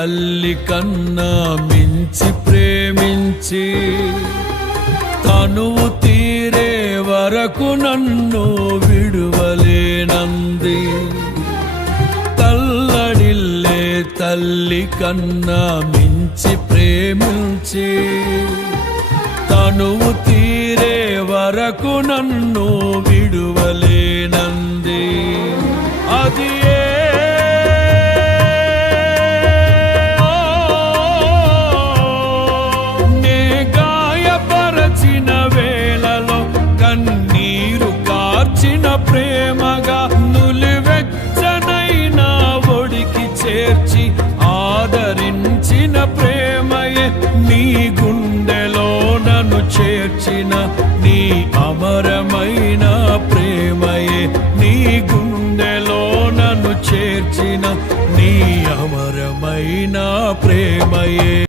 తల్లి కన్నా మించి ప్రేమించి తనువు తీరే వరకు నన్ను విడువలేనంది. తల్లడిల్లే తల్లి కన్నా మించి ప్రేమించి తనువు తీరే వరకు నన్ను విడువలేనంది. అది నే గాయపరచిన వేళలో కన్నీరు కార్చిన ప్రేమగా నులివెచ్చనైనా ఒడికి చేర్చి ఆదరించిన ప్రేమయే నీ గుండెలో నన్ను చేర్చిన నీ అమరమైన ప్రేమయే నీ గుండెలో నన్ను చేర్చిన నీ అమరమైన ప్రేమయే.